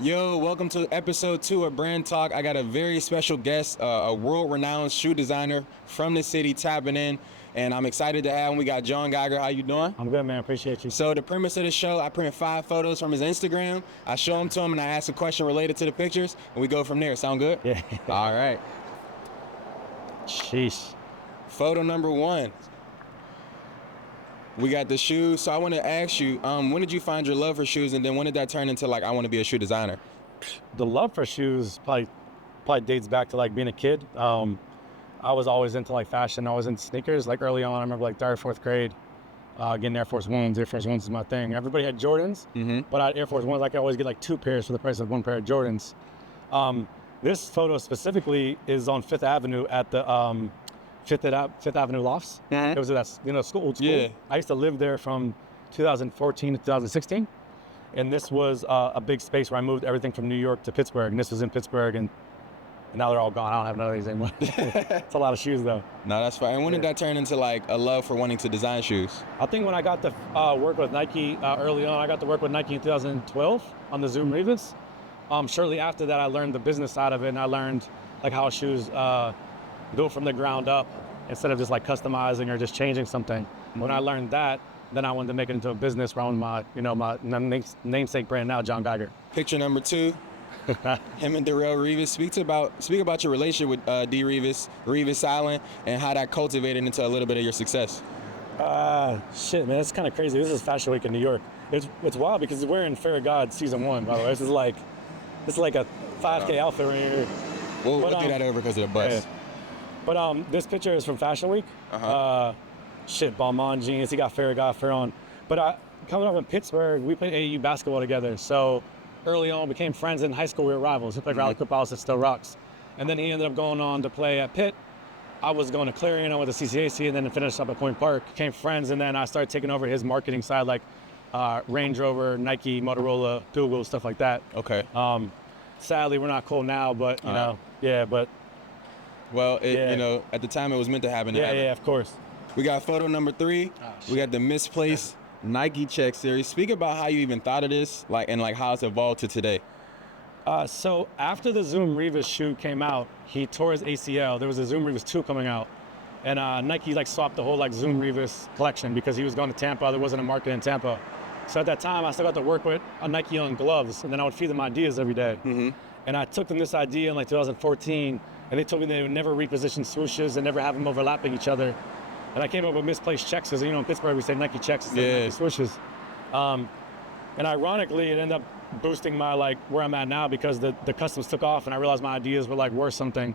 Yo, welcome to episode 2 of Brand Talk. I got a very special guest, a world-renowned shoe designer from the city tapping in, and I'm excited to have him. We got John Geiger. How you doing? I'm good, man. Appreciate you. So the premise of the show, I print 5 photos from his Instagram. I show them to him, and I ask a question related to the pictures, and we go from there. Sound good? Yeah. All right. Sheesh. Photo number 1. We got the shoes. So I want to ask you, when did you find your love for shoes, and then when did that turn into like I want to be a shoe designer? The love for shoes probably dates back to like being a kid. I was always into like fashion. I was into sneakers. Like early on, I remember like 3rd, 4th grade, getting Air Force Ones. Air Force Ones is my thing. Everybody had Jordans, but I had Air Force Ones. I could always get like 2 pairs for the price of 1 pair of Jordans. This photo specifically is on 5th Avenue at the Fifth Avenue Lofts. It was that old school. Yeah. I used to live there from 2014 to 2016, and this was a big space where I moved everything from New York to Pittsburgh, and this was in Pittsburgh, and now they're all gone. I don't have none of these anymore. It's a lot of shoes though. No, that's fine. And when did that turn into like a love for wanting to design shoes? I think when I got to work with Nike early on, I got to work with Nike in 2012 on the Zoom Revis. Shortly after that, I learned the business side of it, and I learned like how shoes built from the ground up instead of just like customizing or just changing something. When I learned that, then I wanted to make it into a business around my namesake brand now, John Geiger. Picture number 2, him and Darrell Revis. Speak about your relationship with D. Revis Island, and how that cultivated into a little bit of your success. Shit, man, it's kind of crazy. This is Fashion Week in New York. It's wild because we're in Fair God season 1, by the way. This is like a 5K outfit right here. We'll do that over because of the bus. Yeah. But this picture is from Fashion Week. Balmain jeans. He got Fair on. But coming up in Pittsburgh, we played AAU basketball together. So early on, became friends. In high school, we were rivals. He played Raleigh Coophouse at Still Rocks. And then he ended up going on to play at Pitt. I was going to Clarion. I went to CCAC, and then finished up at Point Park. Became friends, and then I started taking over his marketing side, like Range Rover, Nike, Motorola, Google, stuff like that. Okay. Sadly, we're not cool now, but you know, yeah, but. Well, at the time it was meant to happen. Yeah, of course. We got photo number 3. We got the misplaced Nike check series. Speak about how you even thought of this, and how it's evolved to today. So after the Zoom Revis shoe came out, he tore his ACL. There was a Zoom Revis 2 coming out, and Nike swapped the whole Zoom Revis collection because he was going to Tampa. There wasn't a market in Tampa. So at that time, I still got to work with a Nike on gloves, and then I would feed them ideas every day. And I took them this idea in 2014. And they told me they would never reposition swooshes and never have them overlapping each other. And I came up with misplaced checks, because in Pittsburgh we say Nike checks instead of Nike swooshes. And ironically, it ended up boosting my where I'm at now, because the customs took off, and I realized my ideas were worth something.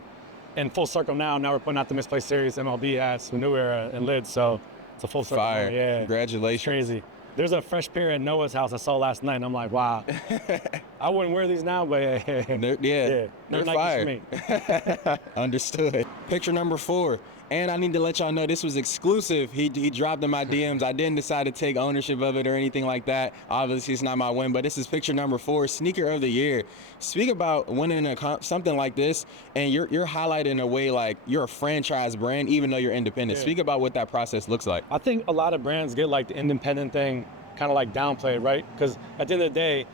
And full circle now we're putting out the misplaced series, MLB hats, New Era, and lids. So it's a full circle. Fire. Yeah. Congratulations. It's crazy. There's a fresh pair at Noah's house I saw last night, and I'm like, wow. I wouldn't wear these now, but they're fire. Me. Understood. Picture number 4. And I need to let y'all know this was exclusive. He dropped in my DMs. I didn't decide to take ownership of it or anything like that. Obviously, it's not my win, but this is picture number 4, Sneaker of the Year. Speak about winning something like this, and you're highlighted in a way like you're a franchise brand, even though you're independent. Speak about what that process looks like. I think a lot of brands get the independent thing kind of downplayed, right? Because at the end of the day,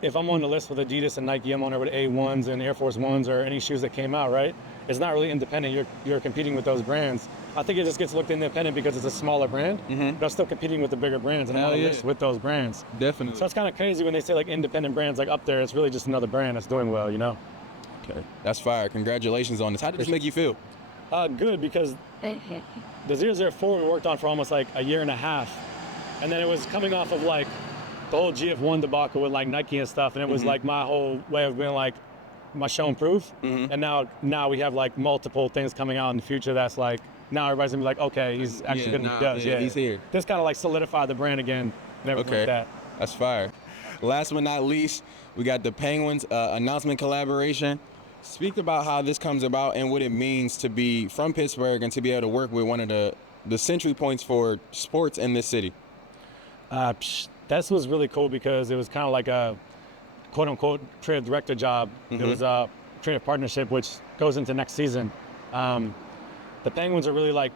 if I'm on the list with Adidas and Nike, I'm on there with A1s and Air Force Ones or any shoes that came out, right? It's not really independent. You're competing with those brands. I think it just gets looked independent because it's a smaller brand, but I'm still competing with the bigger brands, and I'm on the list with those brands. Definitely. So it's kind of crazy when they say independent brands up there. It's really just another brand that's doing well, Okay, that's fire. Congratulations on this. How did this make you feel? Good, because the 004 we worked on for almost a year and a half, and then it was coming off of the whole GF1 debacle with Nike and stuff, and it was my whole way of being my show and prove. And now we have multiple things coming out in the future that's now everybody's gonna be okay, he's actually good at what he does. He's here. This kind of solidified the brand again and everything like that. That's fire. Last but not least, we got the Penguins announcement collaboration. Speak about how this comes about and what it means to be from Pittsburgh and to be able to work with one of the century points for sports in this city. That was really cool because it was kind of like a quote-unquote creative director job. It was a creative partnership, which goes into next season. The Penguins are really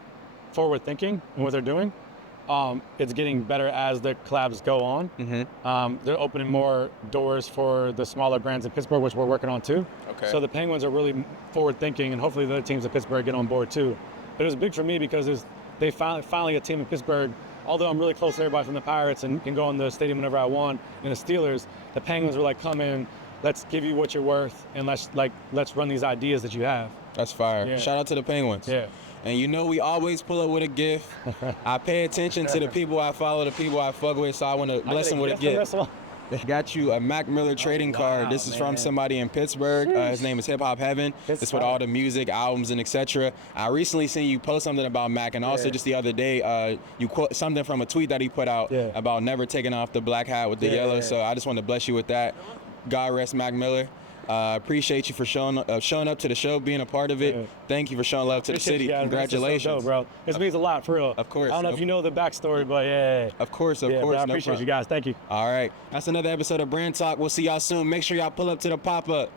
forward-thinking in what they're doing. it's getting better as the collabs go on. They're opening more doors for the smaller brands in Pittsburgh, which we're working on too. Okay. So the Penguins are really forward thinking, and hopefully the other teams in Pittsburgh get on board too. But it was big for me because they finally a team in Pittsburgh. Although I'm really close to everybody from the Pirates and can go in the stadium whenever I want, and the Steelers, the Penguins were like, come in, let's give you what you're worth, and let's run these ideas that you have. That's fire. Yeah. Shout out to the Penguins. Yeah. And you know we always pull up with a gift. I pay attention to the people I follow, the people I fuck with, so I want to bless them with a gift. Got you a Mac Miller trading card. This is from somebody in Pittsburgh. His name is Hip Hop Heaven. It's with all the music, albums, and etc. I recently seen you post something about Mac, and also just the other day, you quote something from a tweet that he put out about never taking off the black hat with the yellow. So I just want to bless you with that. God rest Mac Miller. Appreciate you for showing up to the show, being a part of it. Yeah. Thank you for showing love to the city. Congratulations. So dope, bro. This means a lot, for real. Of course. I don't know if you know the backstory, but yeah. Of course. I appreciate you guys. Thank you. All right. That's another episode of Brand Talk. We'll see y'all soon. Make sure y'all pull up to the pop-up.